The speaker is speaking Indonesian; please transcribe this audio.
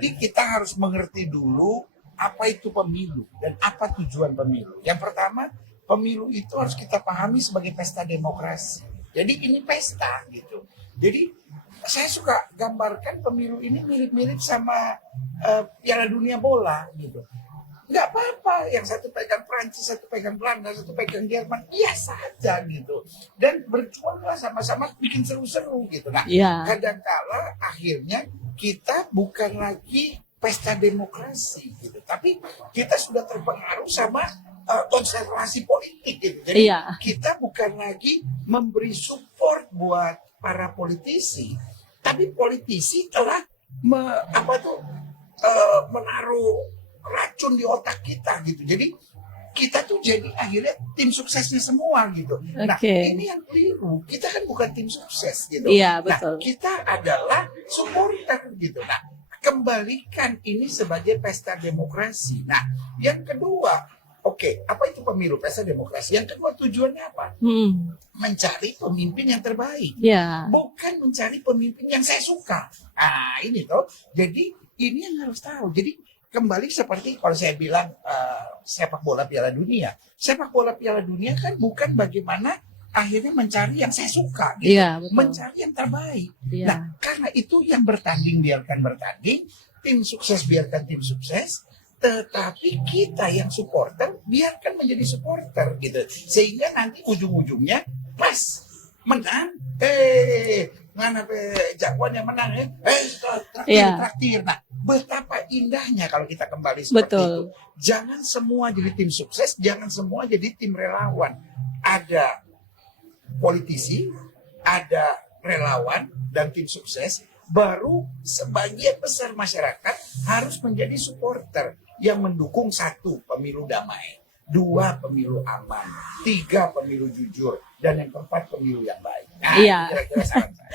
Jadi kita harus mengerti dulu apa itu pemilu dan apa tujuan pemilu. Yang pertama, pemilu itu harus kita pahami sebagai pesta demokrasi. Jadi ini pesta gitu. Jadi saya suka gambarkan pemilu ini mirip-mirip sama Piala Dunia bola gitu. Nggak apa-apa, yang satu pegang Prancis, satu pegang Belanda, satu pegang Jerman, biasa aja gitu. Dan berjuanglah sama-sama bikin seru-seru gitu. Nah, Iya. kadangkala akhirnya kita bukan lagi pesta demokrasi gitu, tapi kita sudah terpengaruh sama konstelasi politik gitu. Jadi Iya. kita bukan lagi memberi support buat para politisi, tapi politisi telah menaruh racun di otak kita gitu. Jadi kita tuh jadi akhirnya tim suksesnya semua gitu. Nah, Oke. ini yang keliru. Kita kan bukan tim sukses gitu. Iya, Nah, betul. kita adalah supporter gitu. Nah, kembalikan ini sebagai pesta demokrasi. Nah, yang kedua, oke, apa itu pemilu, pesta demokrasi? Yang kedua, tujuannya apa? Mencari pemimpin yang terbaik. Iya. Bukan mencari pemimpin yang saya suka. Nah, ini tuh. Jadi ini yang harus tahu. Jadi kembali seperti kalau saya bilang sepak bola Piala Dunia. Sepak bola Piala Dunia kan bukan bagaimana akhirnya mencari yang saya suka gitu. Iya, betul. Mencari yang terbaik. Iya. Nah, karena itu yang bertanding biarkan bertanding, tim sukses biarkan tim sukses, tetapi kita yang supporter biarkan menjadi supporter gitu. Sehingga nanti ujung-ujungnya pas menang, mana jagoan yang menang traktir. Nah, betapa indahnya kalau kita kembali seperti Betul. itu. Jangan semua jadi tim sukses, jangan semua jadi tim relawan. Ada politisi, ada relawan dan tim sukses, baru sebagian besar masyarakat harus menjadi supporter yang mendukung satu, pemilu damai, dua, pemilu aman, tiga, pemilu jujur, dan yang keempat, pemilu yang baik. Nah, Iya. kira-kira saran saya.